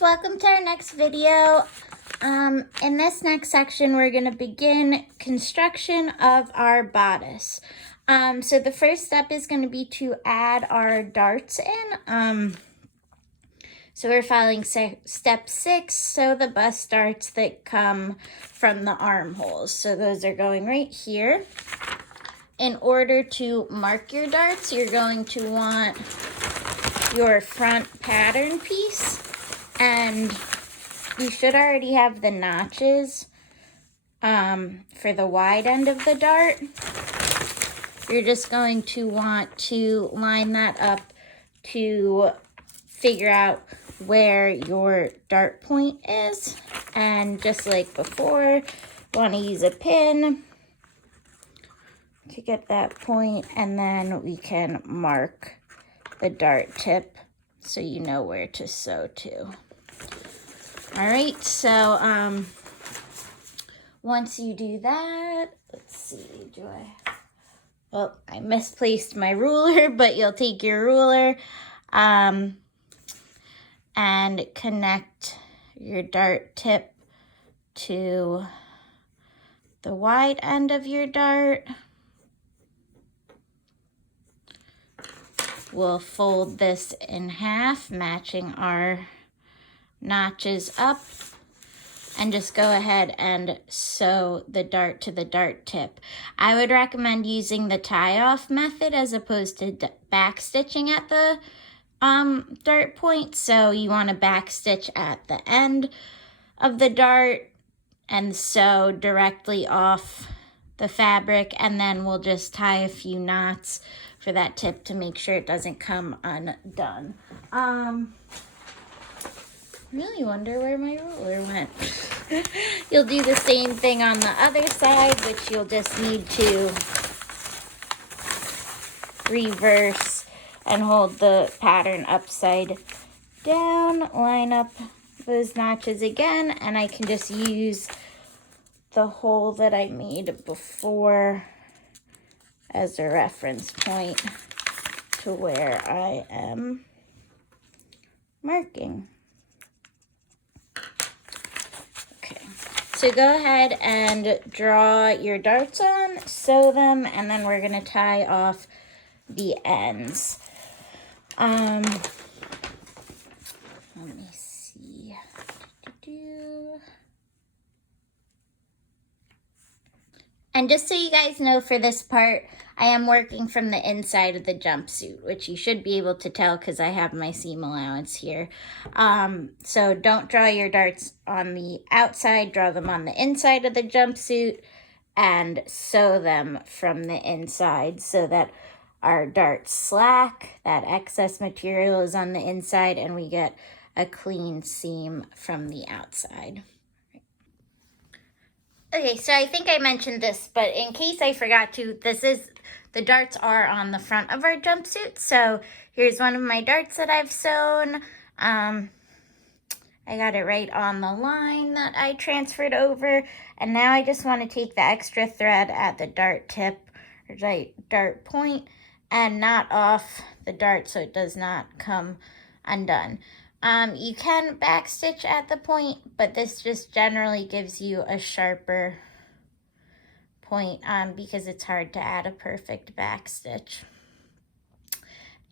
guys, welcome to our next video. In this next section, we're going to begin construction of our bodice. So the first step is going to be to add our darts in. So we're following step 6, sew the bust darts that come from the armholes. So those are going right here. In order to mark your darts, you're going to want your front pattern piece, and you should already have the notches for the wide end of the dart. You're just going to want to line that up to figure out where your dart point is, and just like before, want to use a pin to get that point, and then we can mark the dart tip so you know where to sew to. All right, so once you do that, let's see, well, I misplaced my ruler, but you'll take your ruler and connect your dart tip to the wide end of your dart. We'll fold this in half, matching our notches up, and just go ahead and sew the dart to the dart tip. I would recommend using the tie-off method as opposed to back stitching at the dart point. So you want to back stitch at the end of the dart and sew directly off the fabric, and then we'll just tie a few knots for that tip to make sure it doesn't come undone. Really wonder where my ruler went. You'll do the same thing on the other side, which you'll just need to reverse and hold the pattern upside down, line up those notches again, and I can just use the hole that I made before as a reference point to where I am marking. Okay, so go ahead and draw your darts on, sew them, and then we're gonna tie off the ends. Let me see. And just so you guys know, for this part, I am working from the inside of the jumpsuit, which you should be able to tell because I have my seam allowance here. So don't draw your darts on the outside, draw them on the inside of the jumpsuit and sew them from the inside so that our darts slack, that excess material is on the inside, and we get a clean seam from the outside. Okay, so I think I mentioned this, but in case I forgot to, the darts are on the front of our jumpsuit. So here's one of my darts that I've sewn. I got it right on the line that I transferred over. And now I just want to take the extra thread at the dart tip, or dart point, and knot off the dart so it does not come undone. You can backstitch at the point, but this just generally gives you a sharper point because it's hard to add a perfect backstitch.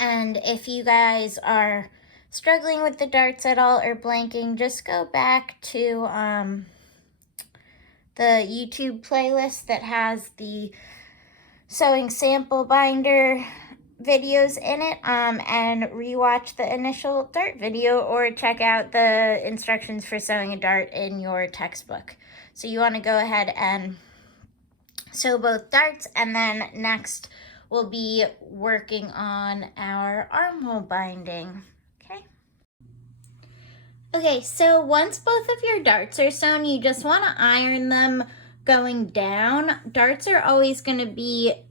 And if you guys are struggling with the darts at all or blanking, just go back to the YouTube playlist that has the sewing sample binder videos in it, and rewatch the initial dart video, or check out the instructions for sewing a dart in your textbook. So you want to go ahead and sew both darts, and then next we'll be working on our armhole binding. Okay, so once both of your darts are sewn, you just want to iron them going down. Darts are always going to be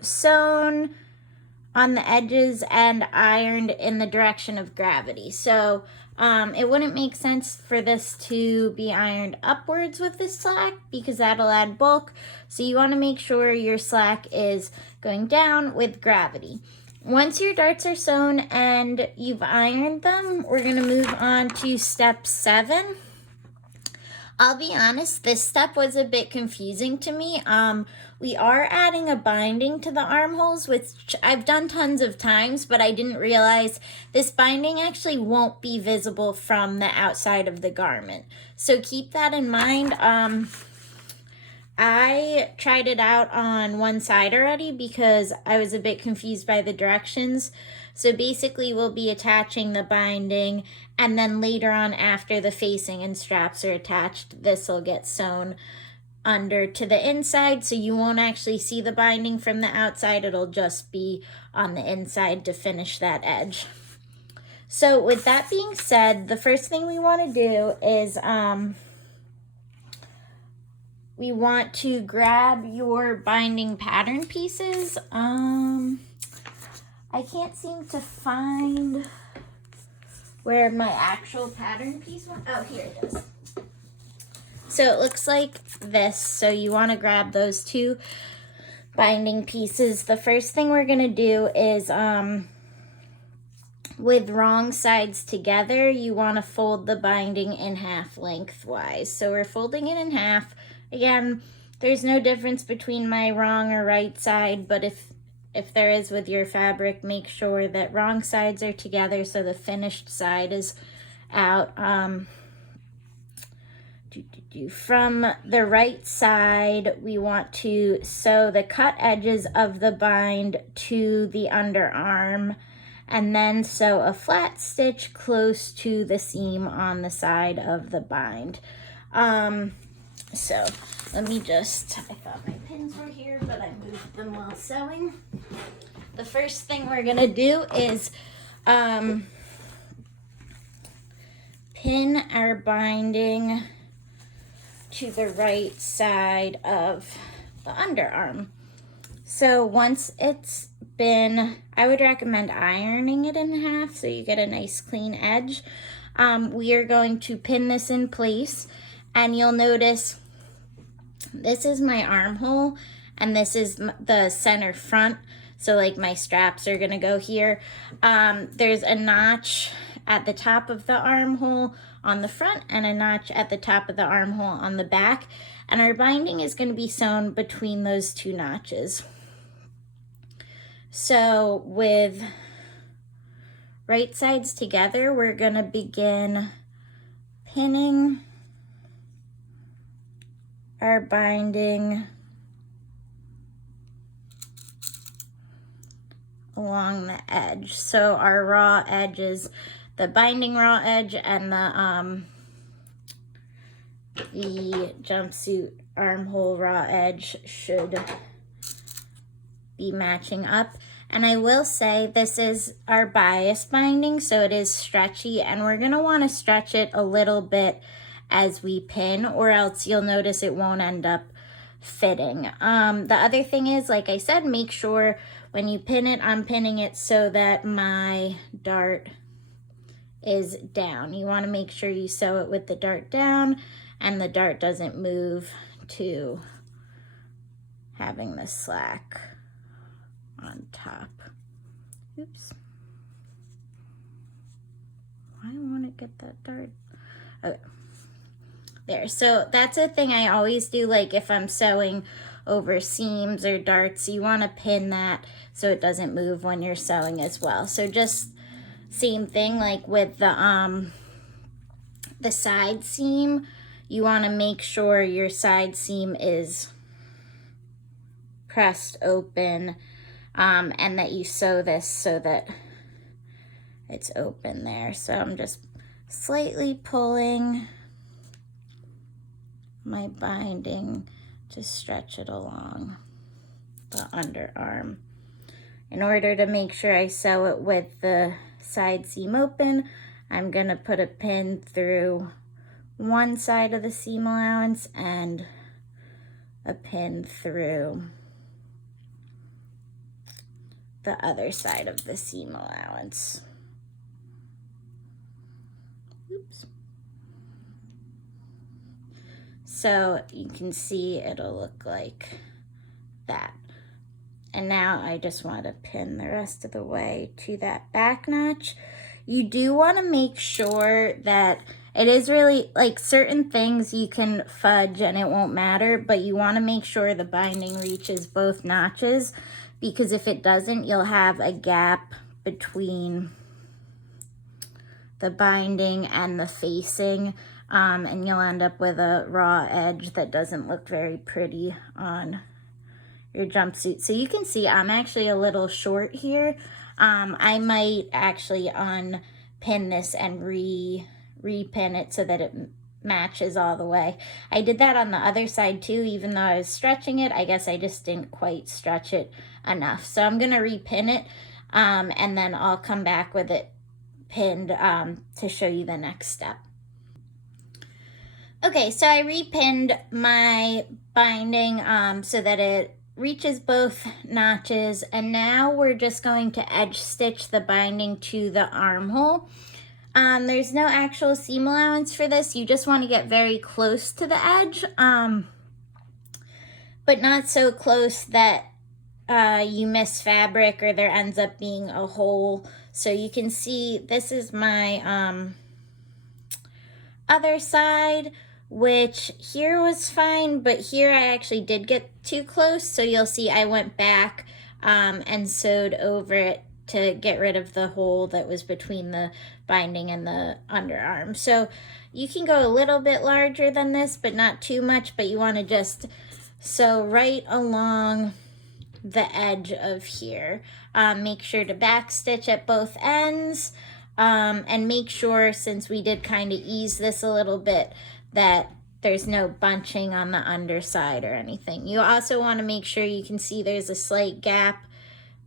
sewn on the edges and ironed in the direction of gravity. So it wouldn't make sense for this to be ironed upwards with the slack because that'll add bulk. So you want to make sure your slack is going down with gravity. Once your darts are sewn and you've ironed them, we're going to move on to step 7. I'll be honest, this step was a bit confusing to me. We are adding a binding to the armholes, which I've done tons of times, but I didn't realize this binding actually won't be visible from the outside of the garment. So keep that in mind. I tried it out on one side already because I was a bit confused by the directions. So basically we'll be attaching the binding, and then later on, after the facing and straps are attached, this will get sewn under to the inside, so you won't actually see the binding from the outside. It'll just be on the inside to finish that edge. So with that being said, the first thing we want to do is we want to grab your binding pattern pieces. I can't seem to find where my actual pattern piece went. Oh, here it is. So it looks like this. So you want to grab those 2 binding pieces. The first thing we're going to do is with wrong sides together, you want to fold the binding in half lengthwise. So we're folding it in half. Again, there's no difference between my wrong or right side, but if there is with your fabric, make sure that wrong sides are together so the finished side is out. From the right side, we want to sew the cut edges of the bind to the underarm, and then sew a flat stitch close to the seam on the side of the bind. So let me just, I thought my pins were here, but I moved them while sewing. The first thing we're gonna do is pin our binding to the right side of the underarm. So once it's been, I would recommend ironing it in half so you get a nice clean edge. We are going to pin this in place, and you'll notice this is my armhole and this is the center front. So like my straps are gonna go here. There's a notch at the top of the armhole on the front and a notch at the top of the armhole on the back. And our binding is gonna be sewn between those 2 notches. So with right sides together, we're gonna begin pinning our binding along the edge. So our raw edge is the binding raw edge, and the jumpsuit armhole raw edge should be matching up. And I will say this is our bias binding, so it is stretchy, and we're gonna wanna stretch it a little bit as we pin, or else you'll notice it won't end up fitting. The other thing is, like I said, make sure when you pin it, I'm pinning it so that my dart is down. You want to make sure you sew it with the dart down and the dart doesn't move to having the slack on top. Oops. Why won't it get that dart? Okay. There, so that's a thing I always do, like if I'm sewing over seams or darts, you want to pin that so it doesn't move when you're sewing as well. So just same thing like with the side seam, you want to make sure your side seam is pressed open, and that you sew this so that it's open there. So I'm just slightly pulling my binding to stretch it along the underarm. In order to make sure I sew it with the side seam open, I'm gonna put a pin through one side of the seam allowance and a pin through the other side of the seam allowance. Oops. So you can see it'll look like that. And now I just want to pin the rest of the way to that back notch. You do want to make sure that it is really, like, certain things you can fudge and it won't matter, but you want to make sure the binding reaches both notches, because if it doesn't, you'll have a gap between the binding and the facing, and you'll end up with a raw edge that doesn't look very pretty on your jumpsuit. So you can see I'm actually a little short here. I might actually unpin this and repin it so that it matches all the way. I did that on the other side too, even though I was stretching it. I guess I just didn't quite stretch it enough. So I'm gonna repin it, and then I'll come back with it pinned to show you the next step. Okay, so I repinned my binding so that it reaches both notches, and now we're just going to edge stitch the binding to the armhole. There's no actual seam allowance for this. You just want to get very close to the edge, but not so close that you miss fabric or there ends up being a hole. So you can see this is my other side, which here was fine, but here I actually did get too close. So you'll see I went back and sewed over it to get rid of the hole that was between the binding and the underarm. So you can go a little bit larger than this, but not too much, but you want to just sew right along the edge of here. Make sure to back stitch at both ends, and make sure, since we did kind of ease this a little bit, that there's no bunching on the underside or anything. You also want to make sure, you can see there's a slight gap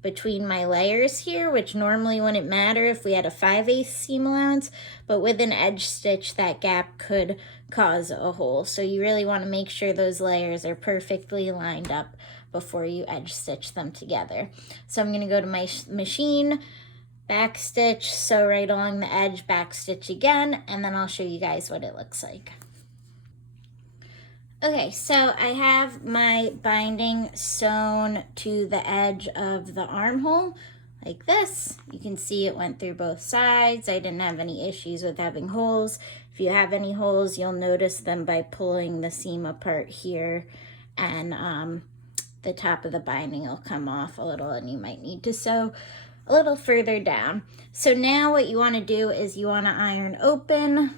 between my layers here, which normally wouldn't matter if we had a 5/8 seam allowance, but with an edge stitch that gap could cause a hole. So you really want to make sure those layers are perfectly lined up before you edge stitch them together. So I'm going to go to my machine, back stitch, sew right along the edge, back stitch again, and then I'll show you guys what it looks like. Okay, so I have my binding sewn to the edge of the armhole like this. You can see it went through both sides. I didn't have any issues with having holes. If you have any holes, you'll notice them by pulling the seam apart here, and the top of the binding will come off a little, and you might need to sew a little further down. So now what you want to do is you want to iron open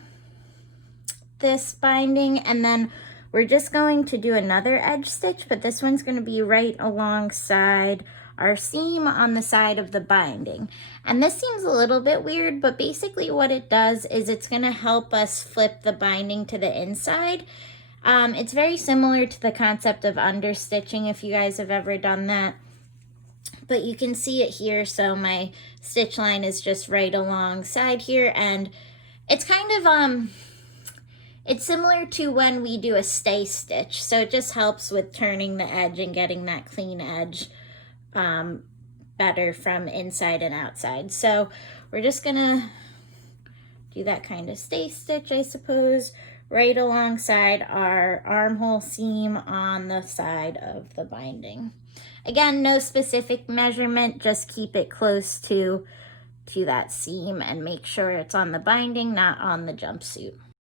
this binding, and then we're just going to do another edge stitch, but this one's going to be right alongside our seam on the side of the binding. And this seems a little bit weird, but basically what it does is it's going to help us flip the binding to the inside. It's very similar to the concept of understitching, if you guys have ever done that. But you can see it here, so my stitch line is just right alongside here, and it's kind of it's similar to when we do a stay stitch, so it just helps with turning the edge and getting that clean edge better from inside and outside. So we're just gonna do that kind of stay stitch, I suppose, right alongside our armhole seam on the side of the binding. Again, no specific measurement, just keep it close to that seam and make sure it's on the binding, not on the jumpsuit.